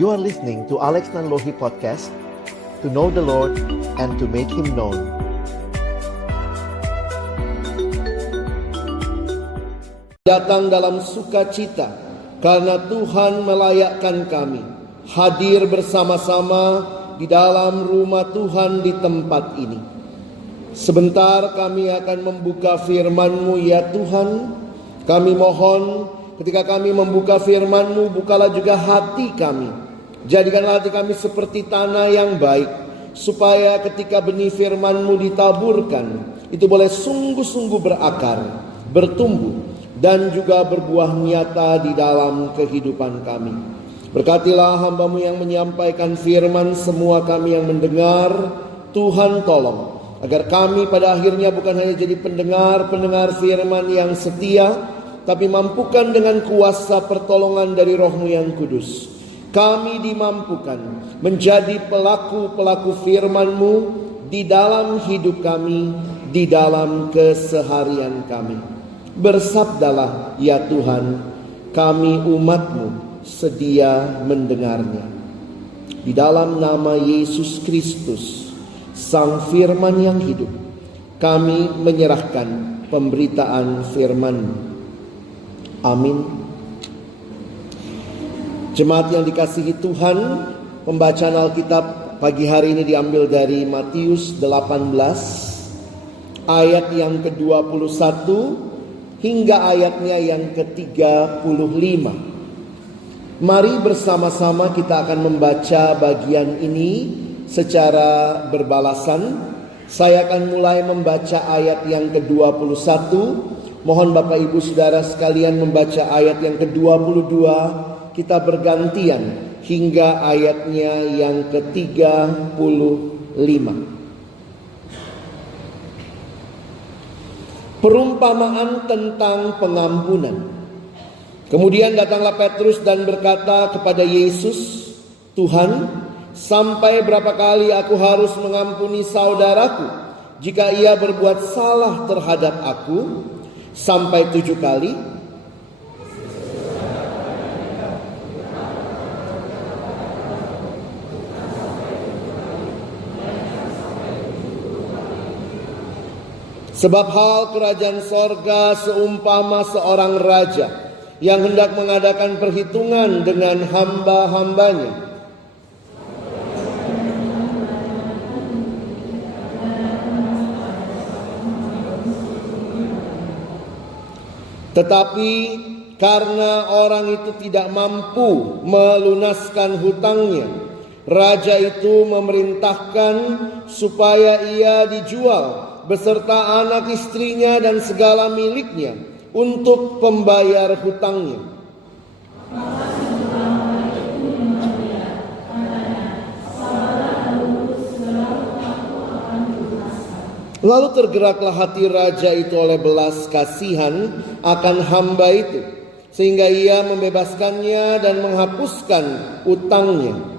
You are listening to Alex Nanlohi Podcast, to know the Lord and to make Him known. Datang dalam sukacita karena Tuhan melayakkan kami hadir bersama-sama di dalam rumah Tuhan di tempat ini. Sebentar kami akan membuka firman-Mu ya Tuhan. Kami mohon ketika kami membuka firman-Mu, bukalah juga hati kami. Jadikanlah hati kami seperti tanah yang baik, supaya ketika benih firman-Mu ditaburkan, itu boleh sungguh-sungguh berakar, bertumbuh, dan juga berbuah nyata di dalam kehidupan kami. Berkatilah hamba-Mu yang menyampaikan firman, semua kami yang mendengar. Tuhan tolong, agar kami pada akhirnya bukan hanya jadi pendengar firman yang setia, tapi mampukan dengan kuasa pertolongan dari Roh-Mu yang kudus, kami dimampukan menjadi pelaku-pelaku firman-Mu di dalam hidup kami, di dalam keseharian kami. Bersabdalah ya Tuhan, kami umat-Mu sedia mendengarnya. Di dalam nama Yesus Kristus, Sang Firman yang hidup, kami menyerahkan pemberitaan firman-Mu. Amin. Jemaat yang dikasihi Tuhan, pembacaan Alkitab pagi hari ini diambil dari Matius 18 ayat yang ke-21 hingga ayatnya yang ke-35. Mari bersama-sama kita akan membaca bagian ini secara berbalasan. Saya akan mulai membaca ayat yang ke-21. Mohon Bapak Ibu Saudara sekalian membaca ayat yang ke-22. Kita bergantian hingga ayatnya yang ke-35. Perumpamaan tentang pengampunan. Kemudian datanglah Petrus dan berkata kepada Yesus, Tuhan, sampai berapa kali aku harus mengampuni saudaraku jika ia berbuat salah terhadap aku? Sampai 7 kali? Sebab hal kerajaan sorga seumpama seorang raja yang hendak mengadakan perhitungan dengan hamba-hambanya. Tetapi karena orang itu tidak mampu melunaskan hutangnya, raja itu memerintahkan supaya ia dijual beserta anak istrinya dan segala miliknya untuk pembayar hutangnya. Lalu tergeraklah hati raja itu oleh belas kasihan akan hamba itu, sehingga ia membebaskannya dan menghapuskan utangnya.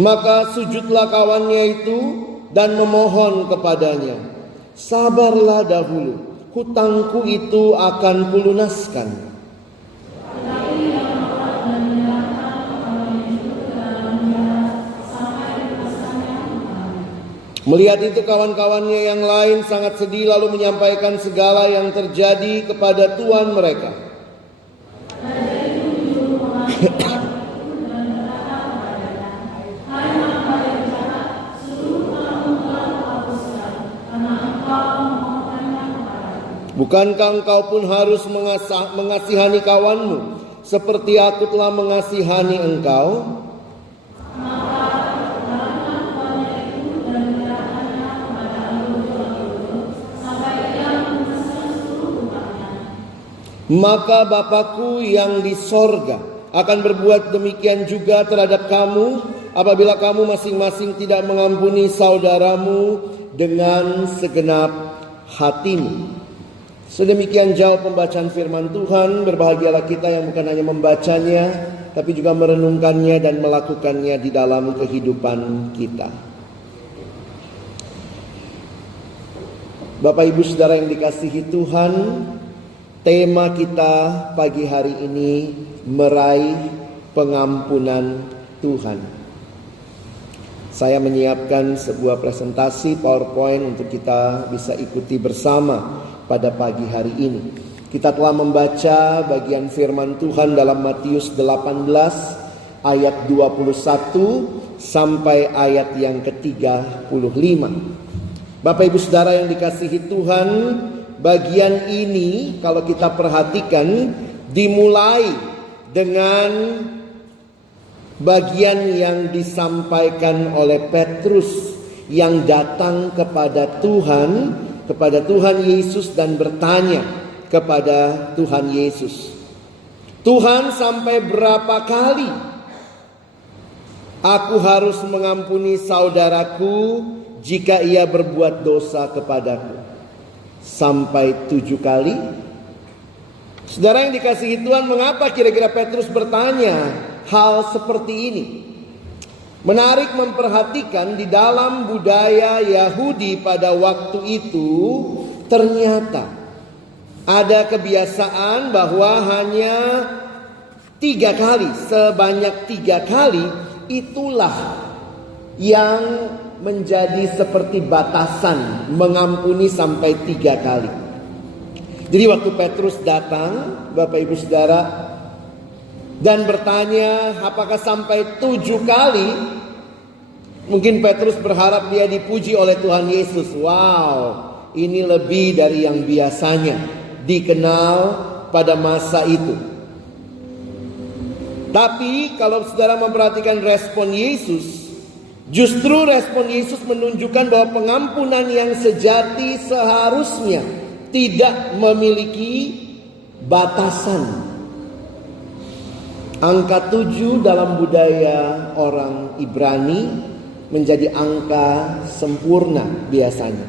Maka sujudlah kawannya itu dan memohon kepadanya, sabarlah dahulu, hutangku itu akan kulunaskan. Melihat itu kawan-kawannya yang lain sangat sedih, lalu menyampaikan segala yang terjadi kepada tuan mereka. Bukankah engkau pun harus mengasihani kawanmu seperti aku telah mengasihani engkau? Maka Bapakku yang di sorga akan berbuat demikian juga terhadap kamu, apabila kamu masing-masing tidak mengampuni saudaramu dengan segenap hatimu. Sedemikian jauh pembacaan firman Tuhan. Berbahagialah kita yang bukan hanya membacanya, tapi juga merenungkannya dan melakukannya di dalam kehidupan kita. Bapak Ibu Saudara yang dikasihi Tuhan, tema kita pagi hari ini meraih pengampunan Tuhan. Saya menyiapkan sebuah presentasi PowerPoint untuk kita bisa ikuti bersama pada pagi hari ini. Kita telah membaca bagian firman Tuhan dalam Matius 18 ayat 21 sampai ayat yang ke-35. Bapak Ibu Saudara yang dikasihi Tuhan, bagian ini kalau kita perhatikan dimulai dengan bagian yang disampaikan oleh Petrus yang datang kepada Tuhan Yesus dan bertanya kepada Tuhan Yesus, "Tuhan, sampai berapa kali aku harus mengampuni saudaraku jika ia berbuat dosa kepadaku? Sampai 7 kali?" Saudara yang dikasihi Tuhan, mengapa kira-kira Petrus bertanya hal seperti ini? Menarik memperhatikan di dalam budaya Yahudi pada waktu itu, ternyata ada kebiasaan bahwa hanya 3 kali, sebanyak 3 kali itulah yang menjadi seperti batasan mengampuni sampai 3 kali. Jadi waktu Petrus datang, Bapak Ibu Saudara, dan bertanya apakah sampai 7 kali, mungkin Petrus berharap dia dipuji oleh Tuhan Yesus. Wow, ini lebih dari yang biasanya dikenal pada masa itu. Tapi kalau saudara memperhatikan respon Yesus, justru respon Yesus menunjukkan bahwa pengampunan yang sejati seharusnya tidak memiliki batasan. Angka 7 dalam budaya orang Ibrani menjadi angka sempurna biasanya.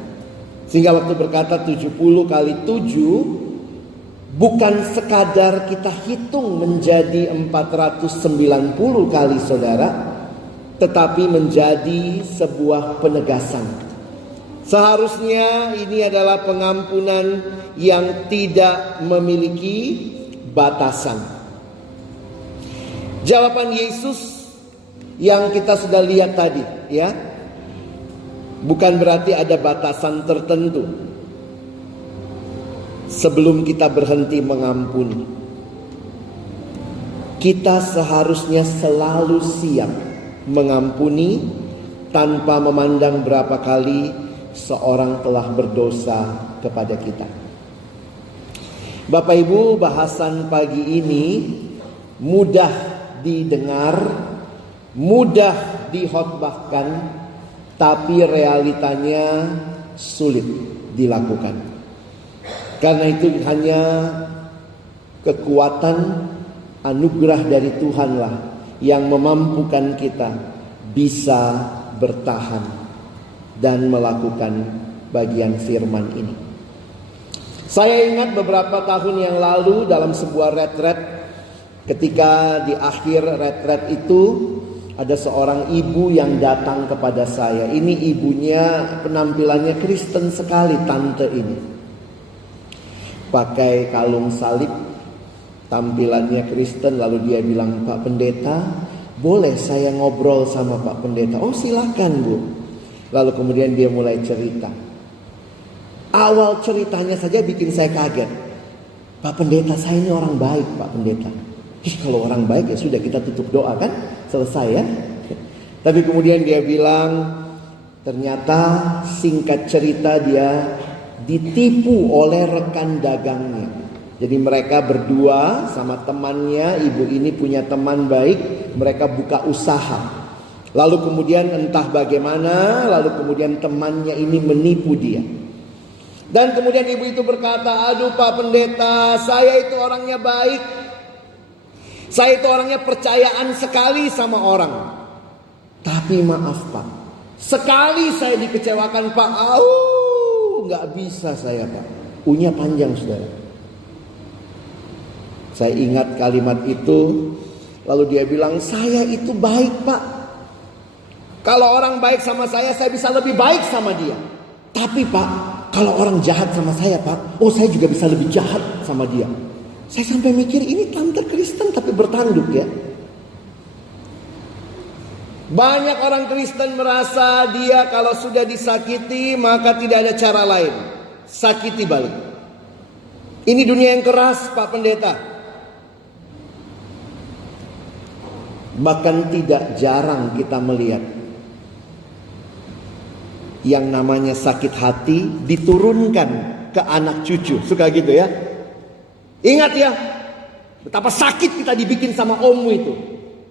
Sehingga waktu berkata 70 kali 7, bukan sekadar kita hitung menjadi 490 kali saudara, tetapi menjadi sebuah penegasan. Seharusnya ini adalah pengampunan yang tidak memiliki batasan. Jawaban Yesus yang kita sudah lihat tadi, ya, bukan berarti ada batasan tertentu sebelum kita berhenti mengampuni. Kita seharusnya selalu siap mengampuni tanpa memandang berapa kali seorang telah berdosa kepada kita. Bapak Ibu, bahasan pagi ini mudah didengar, mudah dikhotbahkan, tapi realitanya sulit dilakukan. Karena itu hanya kekuatan anugerah dari Tuhanlah yang memampukan kita bisa bertahan dan melakukan bagian firman ini. Saya ingat beberapa tahun yang lalu dalam sebuah retret, ketika di akhir retret itu ada seorang ibu yang datang kepada saya. Ini ibunya penampilannya Kristen sekali, tante ini. Pakai kalung salib, tampilannya Kristen, lalu dia bilang, "Pak Pendeta, boleh saya ngobrol sama Pak Pendeta?" "Oh, silakan, Bu." Lalu kemudian dia mulai cerita. Awal ceritanya saja bikin saya kaget. "Pak Pendeta, saya ini orang baik, Pak Pendeta." Kalau orang baik ya sudah, kita tutup doa kan, selesai ya. Tapi kemudian dia bilang, ternyata singkat cerita dia ditipu oleh rekan dagangnya. Jadi mereka berdua sama temannya, ibu ini punya teman baik, mereka buka usaha. Lalu kemudian entah bagaimana, lalu kemudian temannya ini menipu dia. Dan kemudian ibu itu berkata, "Aduh Pak Pendeta, saya itu orangnya baik. Saya itu orangnya percayaan sekali sama orang. Tapi maaf Pak, sekali saya dikecewakan Pak, gak bisa saya Pak." U-nya panjang saudara. Saya ingat kalimat itu, Lalu dia bilang, saya itu baik Pak. Kalau orang baik sama saya bisa lebih baik sama dia. Tapi Pak, kalau orang jahat sama saya Pak, saya juga bisa lebih jahat sama dia. Saya sampai mikir, ini tante Kristen tapi bertanduk ya. Banyak orang Kristen merasa dia kalau sudah disakiti maka tidak ada cara lain. Sakiti balik. Ini dunia yang keras Pak Pendeta. Bahkan tidak jarang kita melihat yang namanya sakit hati diturunkan ke anak cucu. Suka gitu ya. Ingat ya, betapa sakit kita dibikin sama ommu itu.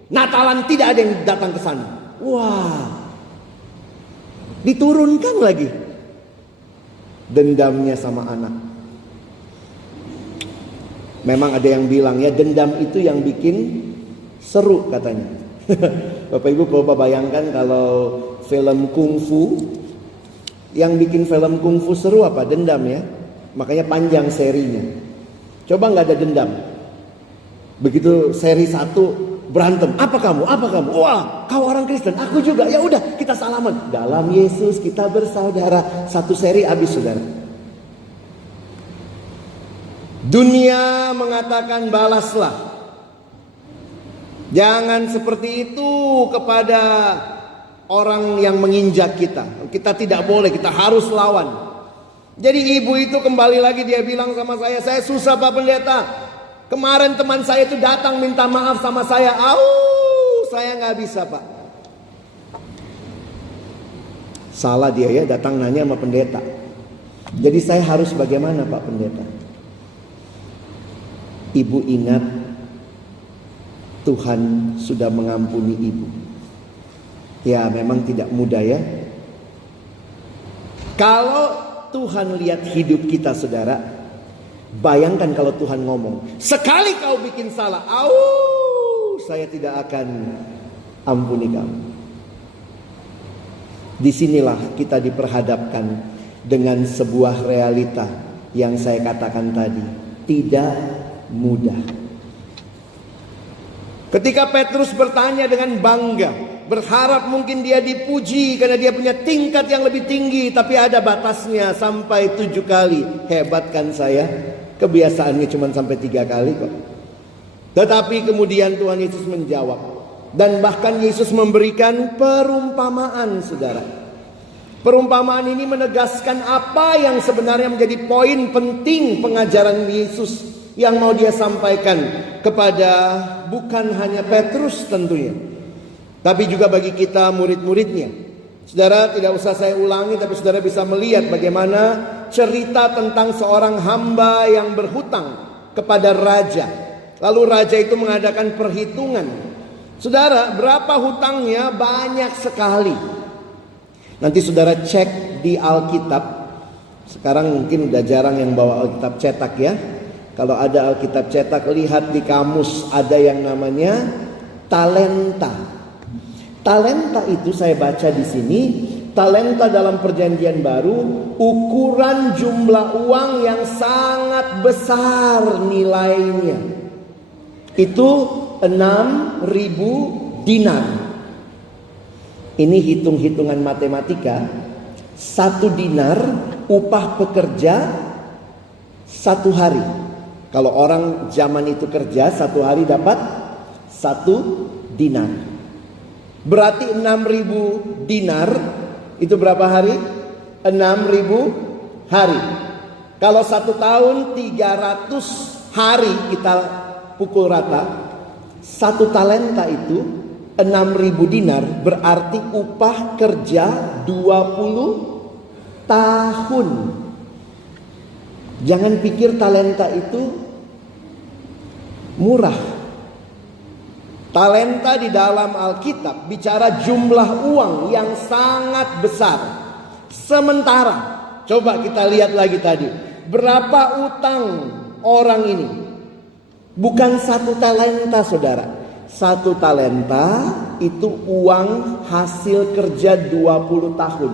Natalan tidak ada yang datang ke sana. Wah, diturunkan lagi dendamnya sama anak. Memang ada yang bilang ya, dendam itu yang bikin seru katanya. Bapak Ibu coba bayangkan kalau film kungfu, yang bikin film kungfu seru apa? Dendam ya. Makanya panjang serinya. Coba nggak ada dendam, begitu seri 1 berantem, apa kamu? Wah, kau orang Kristen, aku juga. Ya udah, kita salaman. Dalam Yesus kita bersaudara. 1 seri habis, saudara. Dunia mengatakan balaslah. Jangan seperti itu kepada orang yang menginjak kita. Kita tidak boleh, kita harus lawan. Jadi ibu itu kembali lagi dia bilang sama saya susah Pak Pendeta. Kemarin teman saya itu datang minta maaf sama saya. Saya nggak bisa Pak. Salah dia ya, datang nanya sama pendeta. Jadi saya harus bagaimana Pak Pendeta? Ibu ingat Tuhan sudah mengampuni ibu. Ya memang tidak mudah ya. Kalau Tuhan lihat hidup kita saudara, bayangkan kalau Tuhan ngomong, sekali kau bikin salah, saya tidak akan ampuni kamu. Disinilah kita diperhadapkan dengan sebuah realita yang saya katakan tadi, tidak mudah. Ketika Petrus bertanya dengan bangga, berharap mungkin dia dipuji karena dia punya tingkat yang lebih tinggi, tapi ada batasnya sampai 7 kali. Hebat kan saya? Kebiasaannya cuma sampai 3 kali kok. Tetapi kemudian Tuhan Yesus menjawab. Dan bahkan Yesus memberikan perumpamaan saudara. Perumpamaan ini menegaskan apa yang sebenarnya menjadi poin penting pengajaran Yesus yang mau dia sampaikan kepada bukan hanya Petrus tentunya, tapi juga bagi kita murid-muridnya. Saudara, tidak usah saya ulangi, tapi saudara bisa melihat bagaimana cerita tentang seorang hamba yang berhutang kepada raja. Lalu raja itu mengadakan perhitungan. Saudara, berapa hutangnya? Banyak sekali. Nanti saudara cek di Alkitab. Sekarang mungkin udah jarang yang bawa Alkitab cetak ya. Kalau ada Alkitab cetak, lihat di kamus ada yang namanya talenta. Talenta itu saya baca di sini, talenta dalam Perjanjian Baru ukuran jumlah uang yang sangat besar nilainya. Itu 6.000 dinar. Ini hitung-hitungan matematika. 1 dinar upah pekerja 1 hari. Kalau orang zaman itu kerja 1 hari dapat 1 dinar. Berarti 6.000 dinar itu berapa hari? 6.000 hari. Kalau 1 tahun 300 hari kita pukul rata. 1 talenta itu 6.000 dinar berarti upah kerja 20 tahun. Jangan pikir talenta itu murah. Talenta di dalam Alkitab bicara jumlah uang yang sangat besar. Sementara, coba kita lihat lagi tadi, berapa utang orang ini? Bukan 1 talenta saudara. 1 talenta itu uang hasil kerja 20 tahun.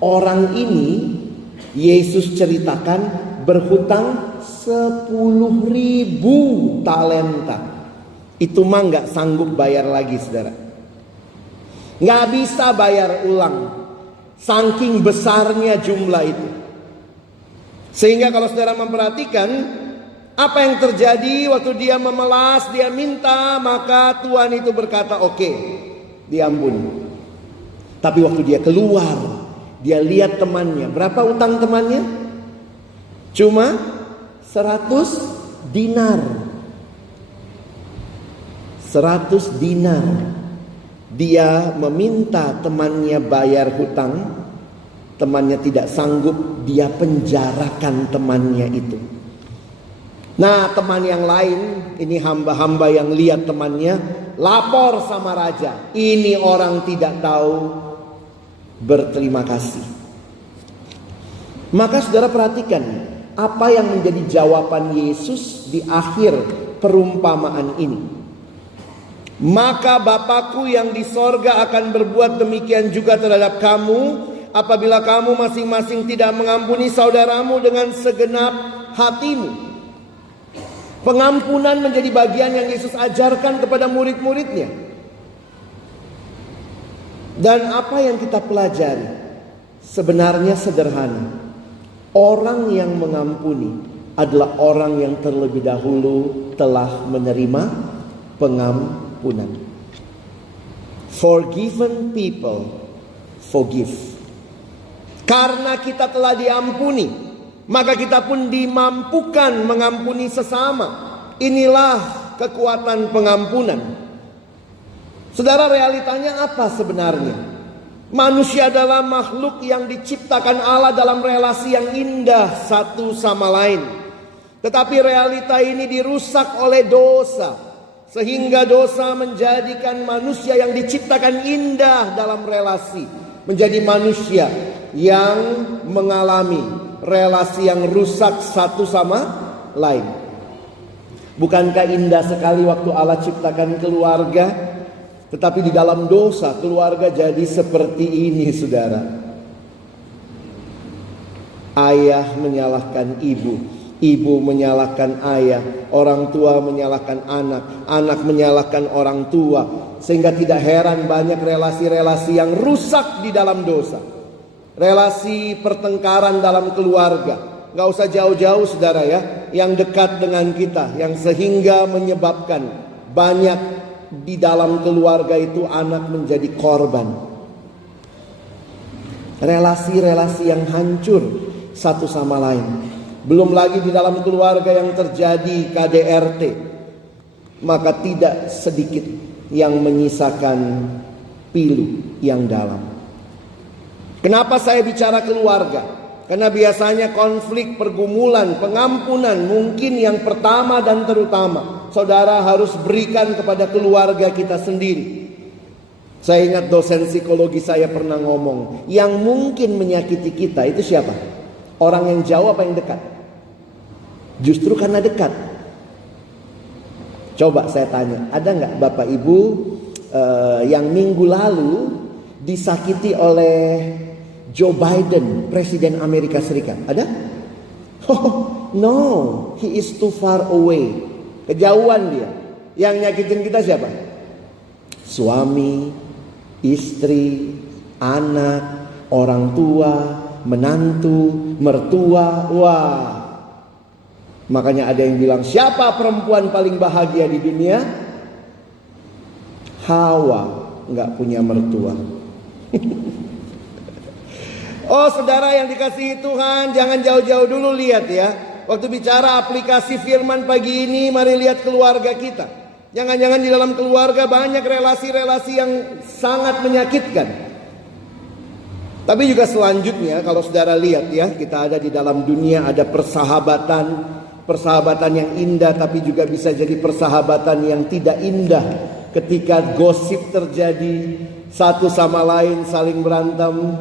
Orang ini Yesus ceritakan berhutang 10.000 talenta. Itu mah nggak sanggup bayar lagi, saudara. Nggak bisa bayar ulang, saking besarnya jumlah itu. Sehingga kalau saudara memperhatikan apa yang terjadi waktu dia memelas, dia minta, maka Tuhan itu berkata, oke, diampuni. Tapi waktu dia keluar, dia lihat temannya. Berapa utang temannya? Cuma 100 dinar. 100 dinar. Dia meminta temannya bayar hutang. Temannya tidak sanggup, dia penjarakan temannya itu. Nah, teman yang lain, ini hamba-hamba yang lihat temannya, lapor sama raja. Ini orang tidak tahu berterima kasih. Maka saudara perhatikan apa yang menjadi jawaban Yesus di akhir perumpamaan ini. Maka Bapakku yang di sorga akan berbuat demikian juga terhadap kamu, apabila kamu masing-masing tidak mengampuni saudaramu dengan segenap hatimu. Pengampunan menjadi bagian yang Yesus ajarkan kepada murid-muridnya. Dan apa yang kita pelajari sebenarnya sederhana. Orang yang mengampuni adalah orang yang terlebih dahulu telah menerima pengampunan. Forgiven people forgive. Karena kita telah diampuni, maka kita pun dimampukan mengampuni sesama. Inilah kekuatan pengampunan. Saudara, realitanya apa sebenarnya? Manusia adalah makhluk yang diciptakan Allah dalam relasi yang indah satu sama lain. Tetapi realita ini dirusak oleh dosa, sehingga dosa menjadikan manusia yang diciptakan indah dalam relasi menjadi manusia yang mengalami relasi yang rusak satu sama lain. Bukankah indah sekali waktu Allah ciptakan keluarga, tetapi di dalam dosa keluarga jadi seperti ini, saudara. Ayah menyalahkan ibu, ibu menyalahkan ayah, orang tua menyalahkan anak, anak menyalahkan orang tua. Sehingga tidak heran banyak relasi-relasi yang rusak di dalam dosa. Relasi pertengkaran dalam keluarga. Gak usah jauh-jauh, saudara ya, yang dekat dengan kita, yang sehingga menyebabkan banyak di dalam keluarga itu anak menjadi korban. Relasi-relasi yang hancur satu sama lain. Belum lagi di dalam keluarga yang terjadi KDRT, maka tidak sedikit yang menyisakan pilu yang dalam. Kenapa saya bicara keluarga? Karena biasanya konflik, pergumulan, pengampunan mungkin yang pertama dan terutama saudara harus berikan kepada keluarga kita sendiri. Saya ingat dosen psikologi saya pernah ngomong, yang mungkin menyakiti kita itu siapa? Orang yang jauh apa yang dekat? Justru karena dekat. Coba saya tanya, ada nggak Bapak Ibu yang minggu lalu disakiti oleh Joe Biden, Presiden Amerika Serikat? Ada? Oh, no, he is too far away. Kejauhan dia. Yang nyakitin kita siapa? Suami, istri, anak, orang tua, menantu, mertua. Wah. Makanya ada yang bilang, siapa perempuan paling bahagia di dunia? Hawa, nggak punya mertua. Oh, saudara yang dikasihi Tuhan, jangan jauh-jauh dulu lihat ya. Waktu bicara aplikasi firman pagi ini, mari lihat keluarga kita. Jangan-jangan di dalam keluarga banyak relasi-relasi yang sangat menyakitkan. Tapi juga selanjutnya kalau saudara lihat ya, kita ada di dalam dunia, ada persahabatan. Persahabatan yang indah tapi juga bisa jadi persahabatan yang tidak indah. Ketika gosip terjadi, satu sama lain saling berantem.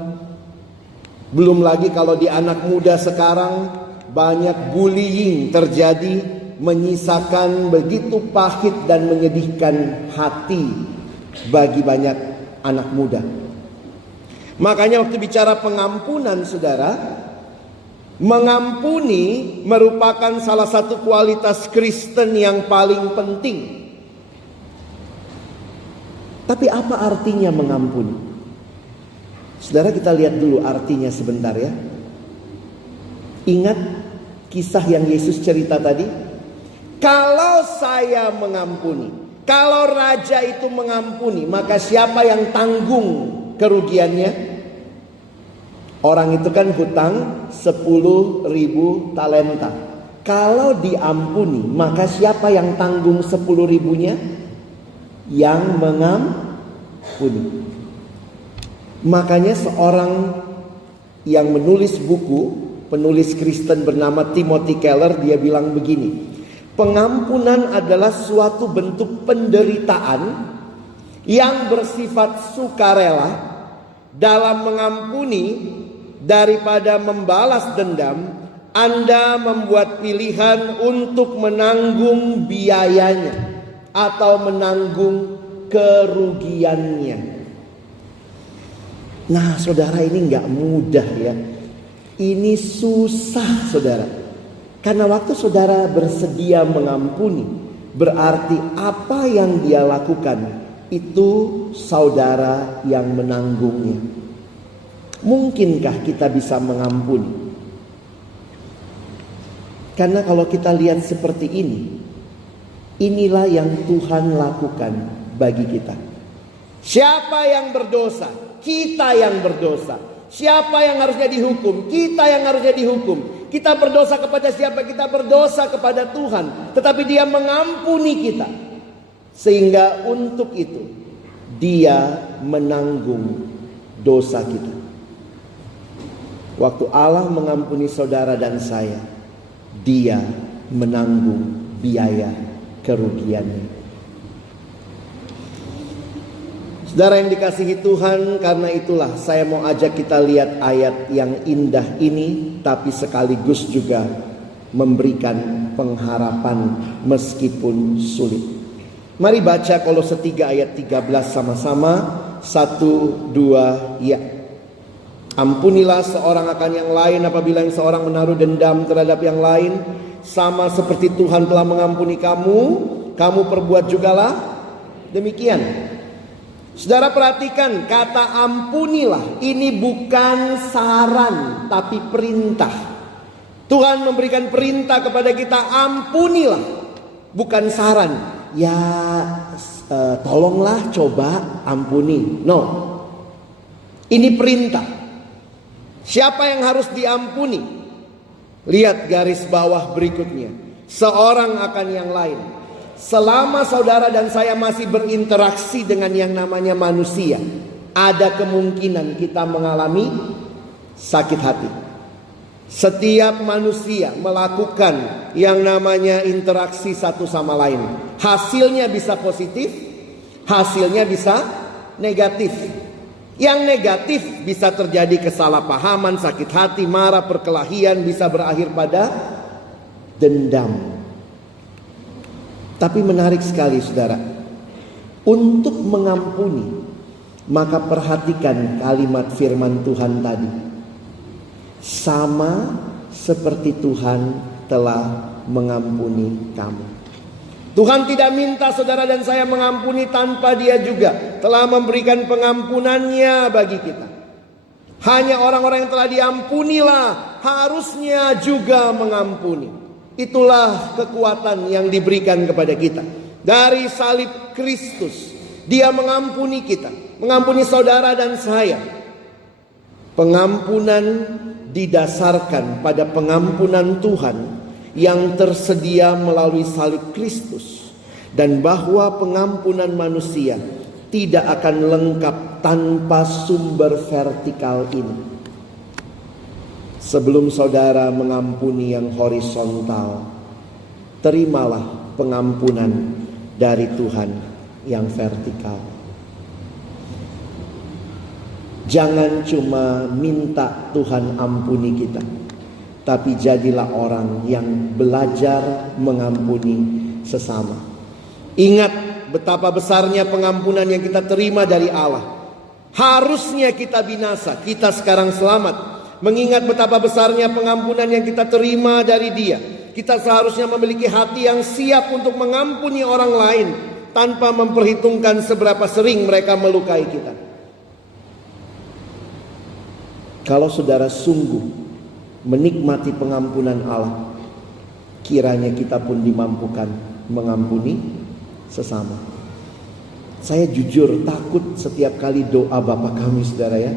Belum lagi kalau di anak muda sekarang banyak bullying terjadi, menyisakan begitu pahit dan menyedihkan hati bagi banyak anak muda. Makanya waktu bicara pengampunan, saudara, mengampuni merupakan salah satu kualitas Kristen yang paling penting. Tapi apa artinya mengampuni? Saudara, kita lihat dulu artinya sebentar ya. Ingat kisah yang Yesus cerita tadi? Kalau saya mengampuni, kalau raja itu mengampuni, maka siapa yang tanggung kerugiannya? Orang itu kan hutang 10.000 talenta. Kalau diampuni, maka siapa yang tanggung 10.000-nya? Yang mengampuni. Makanya seorang yang menulis buku, penulis Kristen bernama Timothy Keller, dia bilang begini: pengampunan adalah suatu bentuk penderitaan yang bersifat sukarela. Dalam mengampuni daripada membalas dendam, Anda membuat pilihan untuk menanggung biayanya atau menanggung kerugiannya. Nah, saudara, ini nggak mudah ya. Ini susah, saudara. Karena waktu saudara bersedia mengampuni, berarti apa yang dia lakukan itu saudara yang menanggungnya. Mungkinkah kita bisa mengampuni? Karena kalau kita lihat seperti ini, inilah yang Tuhan lakukan bagi kita. Siapa yang berdosa? Kita yang berdosa. Siapa yang harusnya dihukum? Kita yang harusnya dihukum. Kita berdosa kepada siapa? Kita berdosa kepada Tuhan. Tetapi Dia mengampuni kita. Sehingga untuk itu Dia menanggung dosa kita. Waktu Allah mengampuni saudara dan saya, Dia menanggung biaya kerugiannya. Saudara yang dikasihi Tuhan, karena itulah saya mau ajak kita lihat ayat yang indah ini, tapi sekaligus juga memberikan pengharapan meskipun sulit. Mari baca Kolose 3 ayat 13 sama-sama. 1, 2, ya. Ampunilah seorang akan yang lain apabila yang seorang menaruh dendam terhadap yang lain, sama seperti Tuhan telah mengampuni kamu, kamu perbuat jugalah demikian. Saudara, perhatikan kata ampunilah. Ini bukan saran tapi perintah. Tuhan memberikan perintah kepada kita, ampunilah, bukan saran. Ya tolonglah coba ampuni. No, ini perintah. Siapa yang harus diampuni? Lihat garis bawah berikutnya. Seorang akan yang lain. Selama saudara dan saya masih berinteraksi dengan yang namanya manusia, ada kemungkinan kita mengalami sakit hati. Setiap manusia melakukan yang namanya interaksi satu sama lain. Hasilnya bisa positif, hasilnya bisa negatif. Yang negatif bisa terjadi kesalahpahaman, sakit hati, marah, perkelahian, bisa berakhir pada dendam. Tapi menarik sekali saudara, untuk mengampuni, maka perhatikan kalimat firman Tuhan tadi. Sama seperti Tuhan telah mengampuni kamu. Tuhan tidak minta saudara dan saya mengampuni tanpa Dia juga telah memberikan pengampunannya bagi kita. Hanya orang-orang yang telah diampunilah harusnya juga mengampuni. Itulah kekuatan yang diberikan kepada kita. Dari salib Kristus, Dia mengampuni kita, mengampuni saudara dan saya. Pengampunan didasarkan pada pengampunan Tuhan yang tersedia melalui salib Kristus, dan bahwa pengampunan manusia tidak akan lengkap tanpa sumber vertikal ini. Sebelum saudara mengampuni yang horizontal, terimalah pengampunan dari Tuhan yang vertikal. Jangan cuma minta Tuhan ampuni kita, tapi jadilah orang yang belajar mengampuni sesama. Ingat betapa besarnya pengampunan yang kita terima dari Allah. Harusnya kita binasa, kita sekarang selamat. Mengingat betapa besarnya pengampunan yang kita terima dari Dia, kita seharusnya memiliki hati yang siap untuk mengampuni orang lain. tanpa memperhitungkan seberapa sering mereka melukai kita. Kalau saudara sungguh menikmati pengampunan Allah, kiranya kita pun dimampukan mengampuni sesama. Saya jujur takut setiap kali doa Bapa kami, saudara ya.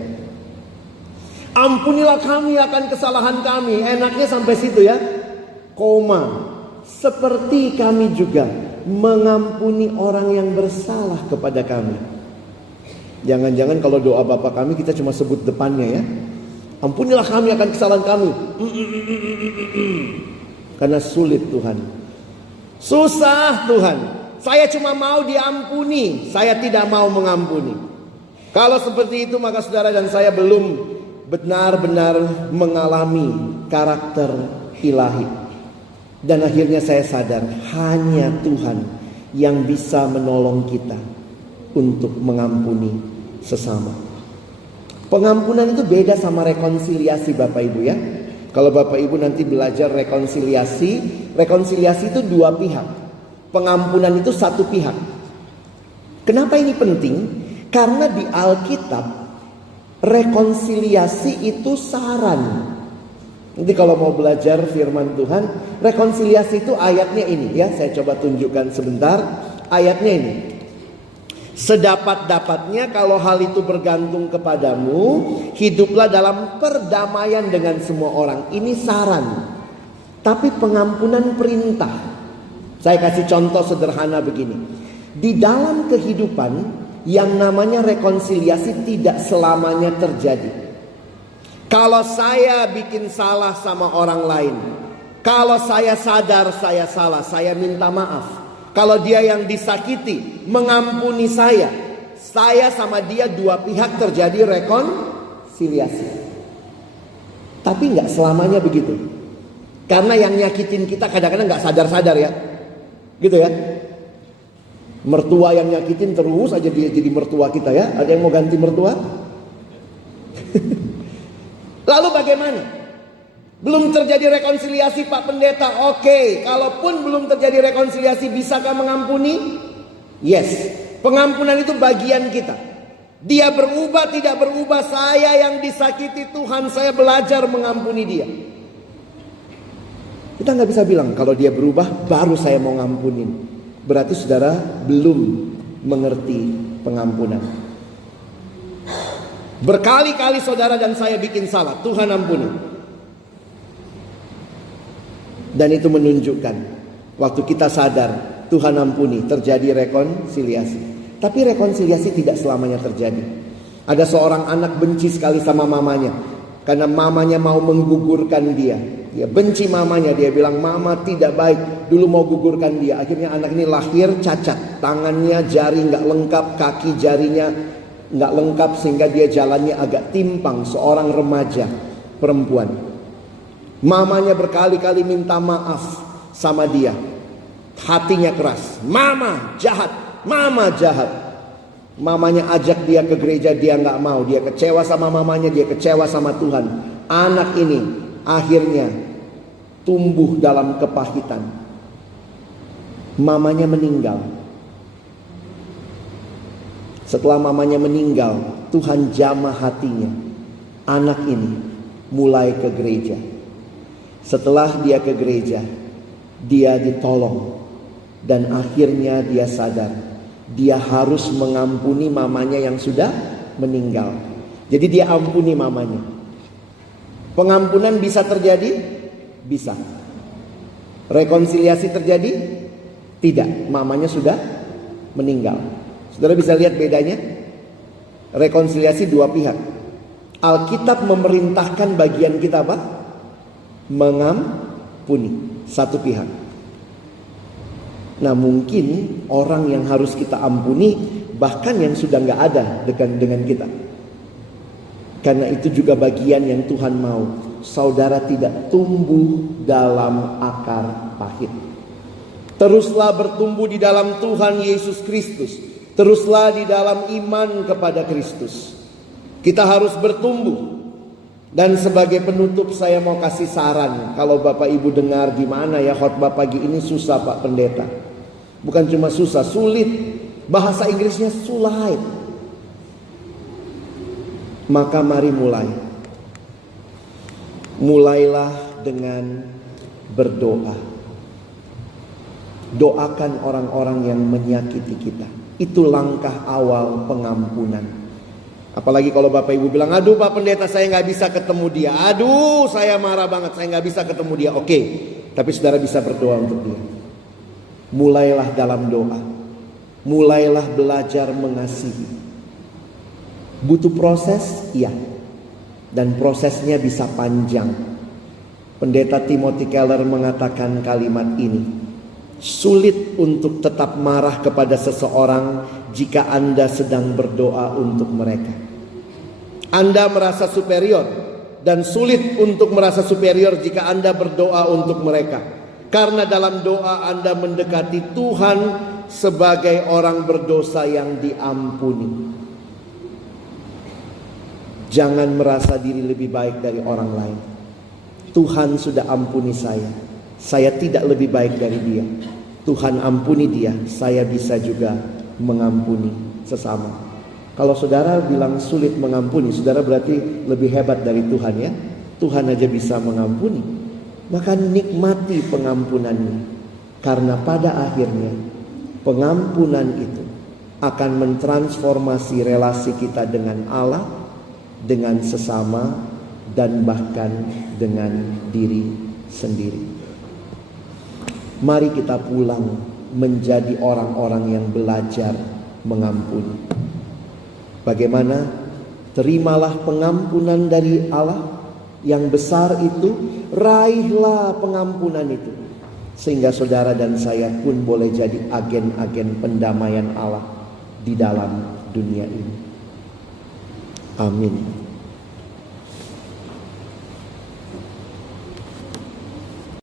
Ampunilah kami akan kesalahan kami. Enaknya sampai situ ya. Koma. Seperti kami juga mengampuni orang yang bersalah kepada kami. Jangan-jangan kalau doa Bapa kami kita cuma sebut depannya ya. Ampunilah kami akan kesalahan kami. Karena sulit Tuhan. Susah Tuhan. Saya cuma mau diampuni. Saya tidak mau mengampuni. Kalau seperti itu maka saudara dan saya belum benar-benar mengalami karakter ilahi. Dan akhirnya saya sadar hanya Tuhan yang bisa menolong kita untuk mengampuni sesama. Pengampunan itu beda sama rekonsiliasi Bapak Ibu ya. Kalau Bapak Ibu nanti belajar rekonsiliasi itu dua pihak. Pengampunan itu satu pihak. Kenapa ini penting? Karena di Alkitab rekonsiliasi itu saran. Nanti kalau mau belajar firman Tuhan, rekonsiliasi itu ayatnya ini ya. Saya coba tunjukkan sebentar. Ayatnya ini. Sedapat-dapatnya kalau hal itu bergantung kepadamu, hiduplah dalam perdamaian dengan semua orang. Ini saran. Tapi pengampunan perintah. Saya kasih contoh sederhana begini. Di dalam kehidupan yang namanya rekonsiliasi tidak selamanya terjadi. Kalau saya bikin salah sama orang lain, kalau saya sadar saya salah, saya minta maaf. Kalau dia yang disakiti mengampuni saya sama dia dua pihak terjadi rekonsiliasi. Tapi nggak selamanya begitu. Karena yang nyakitin kita kadang-kadang nggak sadar-sadar ya, gitu ya. Mertua yang nyakitin terus aja dia jadi mertua kita ya. Ada yang mau ganti mertua? Lalu bagaimana? Belum terjadi rekonsiliasi Pak Pendeta. Oke, kalaupun belum terjadi rekonsiliasi, bisakah mengampuni? Yes. Pengampunan itu bagian kita. Dia berubah tidak berubah, saya yang disakiti Tuhan, saya belajar mengampuni dia. Kita nggak bisa bilang kalau dia berubah baru saya mau ngampunin. Berarti saudara belum mengerti pengampunan. Berkali-kali saudara dan saya bikin salah, Tuhan ampuni. Dan itu menunjukkan waktu kita sadar Tuhan ampuni, terjadi rekonsiliasi. Tapi rekonsiliasi tidak selamanya terjadi. Ada seorang anak benci sekali sama mamanya karena mamanya mau menggugurkan dia. Dia benci mamanya, dia bilang mama tidak baik, dulu mau gugurkan dia. Akhirnya anak ini lahir cacat, tangannya jari nggak lengkap, kaki jarinya nggak lengkap sehingga dia jalannya agak timpang. Seorang remaja perempuan. Mamanya berkali-kali minta maaf sama dia. Hatinya keras. Mama jahat, mama jahat. Mamanya ajak dia ke gereja, dia nggak mau. Dia kecewa sama mamanya, dia kecewa sama Tuhan. Anak ini akhirnya tumbuh dalam kepahitan. Mamanya meninggal. Setelah mamanya meninggal, Tuhan jamah hatinya. Anak ini mulai ke gereja. Setelah dia ke gereja, dia ditolong. Dan akhirnya dia sadar, dia harus mengampuni mamanya yang sudah meninggal. Jadi dia ampuni mamanya. Pengampunan bisa terjadi? Bisa. Rekonsiliasi terjadi? Tidak, mamanya sudah meninggal. Saudara bisa lihat bedanya? Rekonsiliasi dua pihak. Alkitab memerintahkan bagian kita apa? Mengampuni satu pihak. Nah mungkin orang yang harus kita ampuni bahkan yang sudah nggak ada dengan kita. Karena itu juga bagian yang Tuhan mau. Saudara tidak tumbuh dalam akar pahit. Teruslah bertumbuh di dalam Tuhan Yesus Kristus. Teruslah di dalam iman kepada Kristus. Kita harus bertumbuh. Dan sebagai penutup saya mau kasih saran. Kalau Bapak Ibu dengar gimana ya khotbah pagi ini susah Pak Pendeta. Bukan cuma susah, sulit. Bahasa Inggrisnya sulit. Maka mari mulai. Mulailah dengan berdoa. Doakan orang-orang yang menyakiti kita. Itu langkah awal pengampunan. Apalagi kalau Bapak Ibu bilang, aduh Pak Pendeta saya gak bisa ketemu dia. Aduh saya marah banget, saya gak bisa ketemu dia. Oke, tapi saudara bisa berdoa untuk dia. Mulailah dalam doa. Mulailah belajar mengasihi. Butuh proses? Iya. Dan prosesnya bisa panjang. Pendeta Timothy Keller mengatakan kalimat ini. Sulit untuk tetap marah kepada seseorang jika Anda sedang berdoa untuk mereka. Anda merasa superior dan sulit untuk merasa superior jika Anda berdoa untuk mereka. Karena dalam doa Anda mendekati Tuhan sebagai orang berdosa yang diampuni. Jangan merasa diri lebih baik dari orang lain. Tuhan sudah ampuni saya. Saya tidak lebih baik dari dia. Tuhan ampuni dia. Saya bisa juga mengampuni sesama. Kalau saudara bilang sulit mengampuni, saudara berarti lebih hebat dari Tuhan ya. Tuhan aja bisa mengampuni. Maka nikmati pengampunannya. Karena pada akhirnya pengampunan itu akan mentransformasi relasi kita dengan Allah, dengan sesama, dan bahkan dengan diri sendiri. Mari kita pulang menjadi orang-orang yang belajar mengampuni. Bagaimana? Terimalah pengampunan dari Allah yang besar itu, raihlah pengampunan itu, sehingga saudara dan saya pun boleh jadi agen-agen pendamaian Allah di dalam dunia ini. Amin.